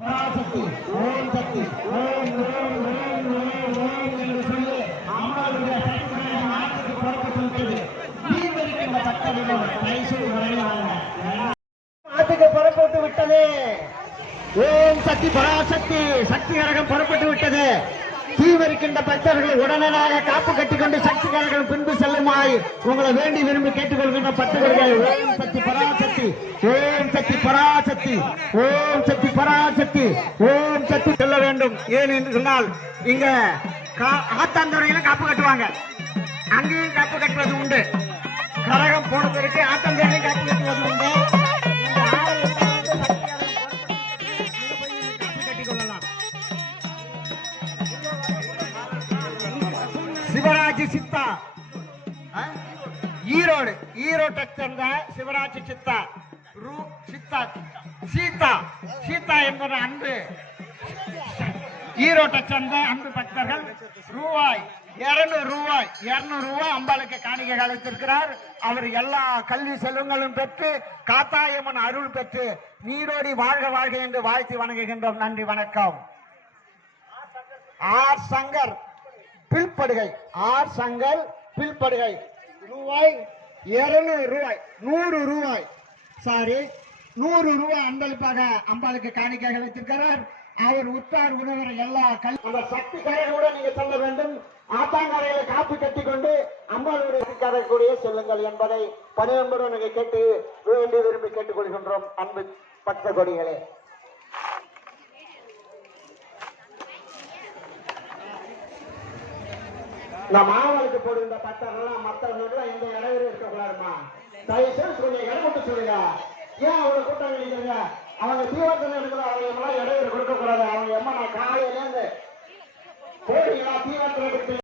பராசக்தி ஓம் சக்தி ஓம் ஓம் ஓம் ஓம் ஓம் என்று சொல்லி அம்மாவுடைய நாட்டுக்கு புறப்பட்டு விட்டது. தீவிரிக்கின்ற பக்தர்கள் மைசூர் நாட்டுக்கு புறப்பட்டு விட்டது. ஓம் சக்தி பராசக்தி சக்தி கரகம் புறப்பட்டு விட்டது. தீவிரிக்கின்ற பக்தர்கள் உடனடியாக காப்பு கட்டிக்கொண்டு சக்தி பின்பு செல்லுமாய் உங்களை வேண்டி விரும்பி கேட்டுக்கொள்கின்ற பக்தர்கள் ஓம் சக்தி பராசக்தி ஓம் சக்தி பராசக்தி ஓம் சக்தி பராசக்தி ஓம் சக்தி செல்ல வேண்டும். ஏன் என்று சொன்னால் இங்க கா- ஆத்தாந்துறையில காப்பு கட்டுவாங்க. அங்கேயும் காப்பு கட்டுவது உண்டு. கரகம் போனதற்கு பிறகு சிவராஜ் சித்தா. ஈரோடு ஈரோட்டை சேர்ந்த சிவராஜ் சித்தா. ரூ சித்தா சீதா. சீதா என்பது அன்பு. ஈரோட்டை சேர்ந்த அன்பு பக்தர்கள் ரூபாய் இருநூறு ரூபாய் இருநூறு ரூபாய் அம்பாளுக்கு காணிக்கை அளித்திருக்கிறார். அவர் எல்லா கல்வி செல்வங்களும் பெற்று காத்தாயம்மன் அருள் பெற்று நீரோடி வாழ்க வாழ்க என்று வாழ்த்தி வணங்குகின்றோம். நன்றி வணக்கம். ஆர் சங்கர். பில்படுகை. ஆர் சங்கல் பில்படுகை. ரூபாய் இருநூறு ரூபாய். நூறு ரூபாய். சாரி நூறு ரூபாய் அன்பளிப்பாக அம்பாளுக்கு காணிக்கையாக வைத்திருக்கிறார். அவர் உற்றார் உணவர எல்லா கல் அந்த சக்தி கரையோட நீங்க செல்ல வேண்டும். ஆத்தாங்கரையில காப்பு கட்டி கொண்டு அம்பாளுடைய கரைக்கூடிய செல்லுங்கள் என்பதை பணியன்புடன் நீங்க கேட்டு வேண்டி விரும்பி கேட்டுக்கொள்கின்றோம். அன்பு பக்த கொடிகளே இந்த மாவளுக்கு போடுகின்ற பத்தரெல்லாம் மற்றவங்களுக்கு இந்த இடைவெளி இருக்கக்கூடாதுமா. தயவு செய்து சொல்லுங்க இடம் விட்டு சொல்லுங்க. ஏன் அவங்க கூட்டம் நினைக்கிறீங்க அவங்க தீவிரத்தில் இருக்கிற அவங்க எல்லாம் இடைவெளி கொடுக்க கூடாது அவங்க எம்மா நான் காலையிலேருந்து போறீங்களா தீவிரத்தில் இருக்கு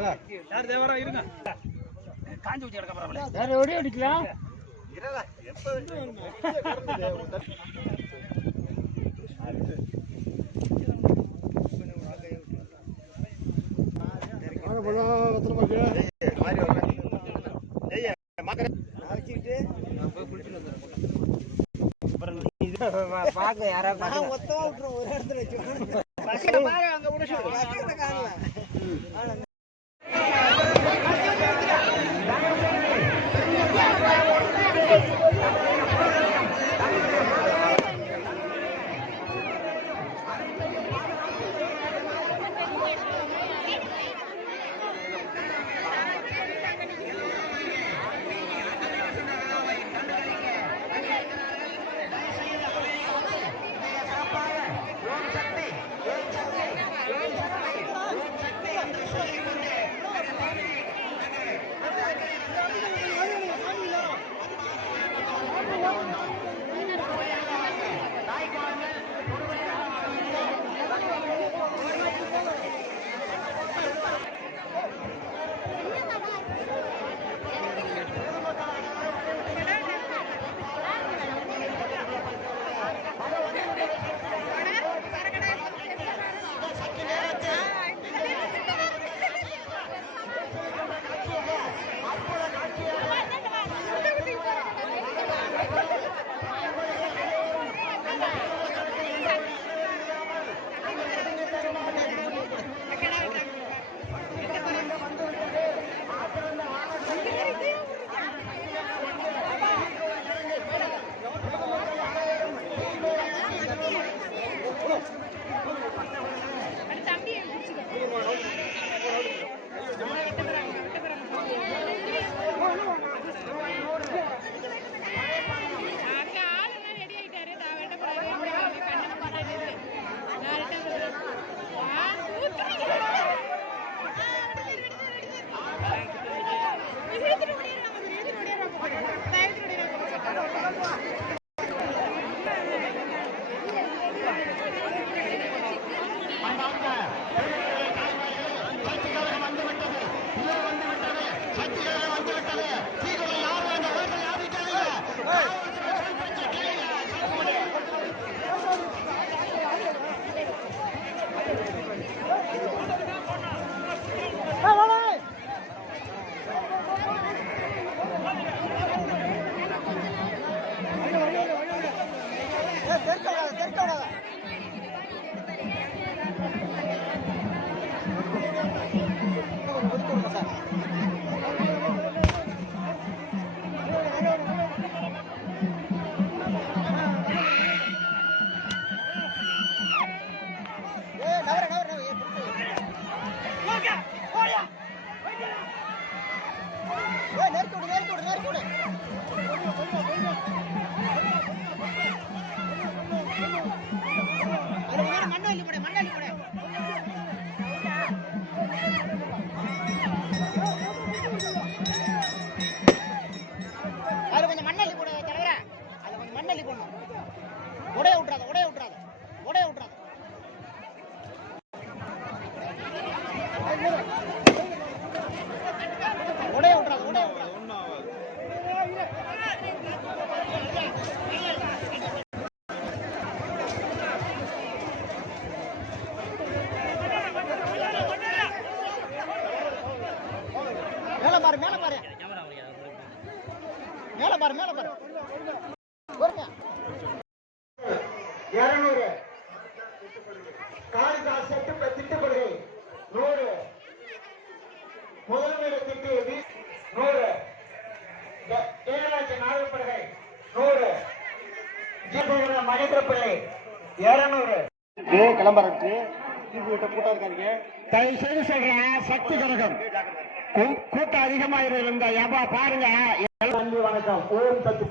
சக்தி ஓம் சக்தி ஓம் சக்தி ஓம் சக்தி என்று சொல்லி உடைய விட்டுறாத உடைய விட்டுறாத. விளம்பரம் கூட்டம் செய்து சொல்றேன் சக்தி கரகம் கூட்டம் அதிகமாக இருந்தா ஏப்பா பாருங்க. வணக்கம். ஓம் சத்து